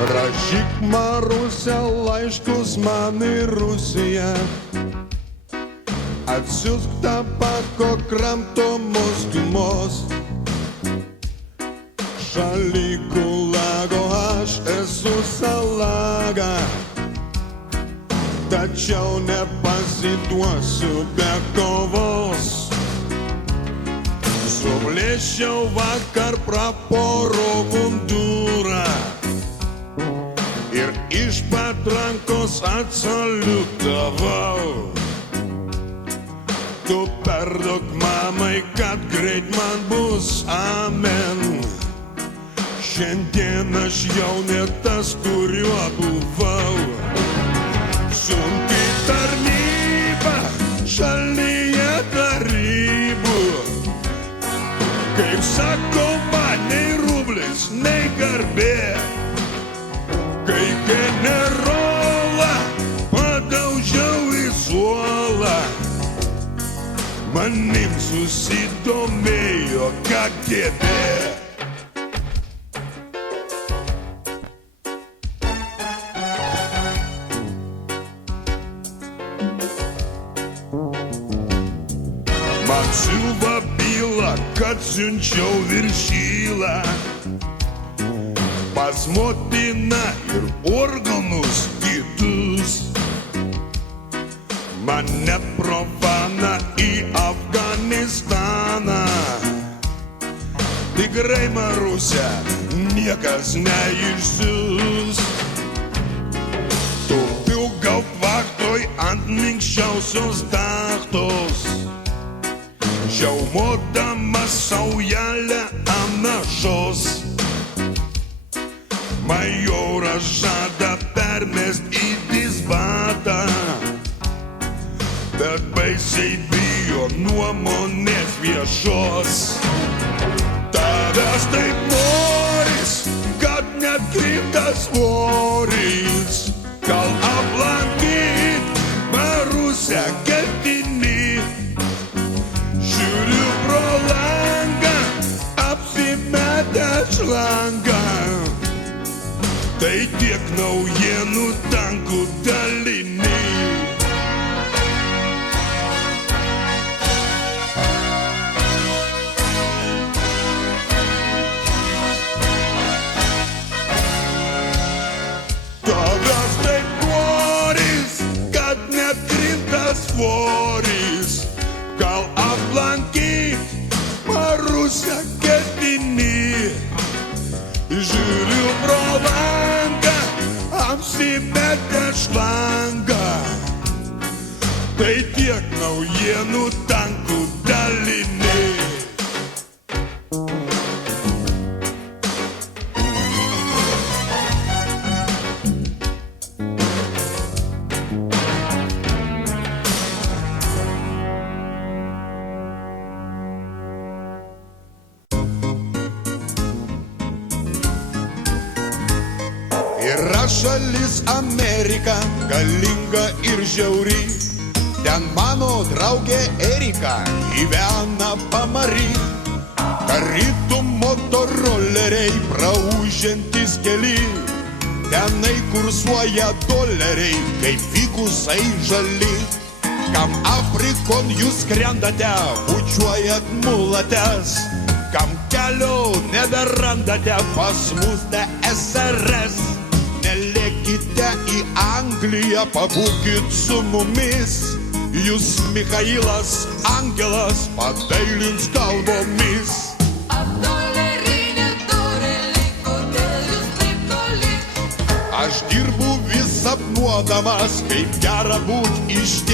Rašyk, Maruse, laiškus man į Rusiją, atsiusk tabako kramtomos gumos. Šaly gulago aš esu salaga, tačiau nepasiduosiu be kovos. Suplėšiau vakar praporo mundurą ir iš patrankos atsaliutavau. Tu perduok mamai, kad greit man bus amen. Šiandien aš jau ne tas, kuriuo buvau. Sunki tarnyba šalyje tarybų, kaip sakoma, nei rublis, nei garbė. Kai generolą padaužiau į suolą, manim susidomėjo KGB. Man siuva byla, kad siunčiau viršylą pas motiną ir organus kitus. Mane profaną į Afganistaną. Tikrai, Maruse, niekas neišsiųs. Tupiu gaupvaktoj ant minkščiausios tachtos, žiaumodamas saujelę anašos. Majoras žada permest į disbatą, bet baisiai bijo nuomonės viešos. Tavęs taip noris, kad net krinta svoris. Gal aplankyt Marusę ketini? Žiūriu pro langą, apsimetęs šlangą. Tai tiek naujienų tankų daliniai. Tavęs taip noris, kad net krinta svoris. Gal aplankyt Marusę ketini? Žiūriu pro langą, apsimetęs šlangą. Tai tiek naujienų tankų daliniai. Yra šalis Amerika, galinga ir žiauri. Ten mano draugė Erika gyvena pamary. Tarytum motoroleriai praūžiantys keli. Tenai kursuoja doleriai, kaip fikusai žali. Kam Afrikon jūs skrendate, bučiuojat mulates. Kam kelio neberandate, pas mus SRS. Nelėkite į Angliją, pabūkit su mumis. Jūs Michailas Angelas padailins kalbomis. Aš dirbu vis sapnuodamas, kaip gera būt išties.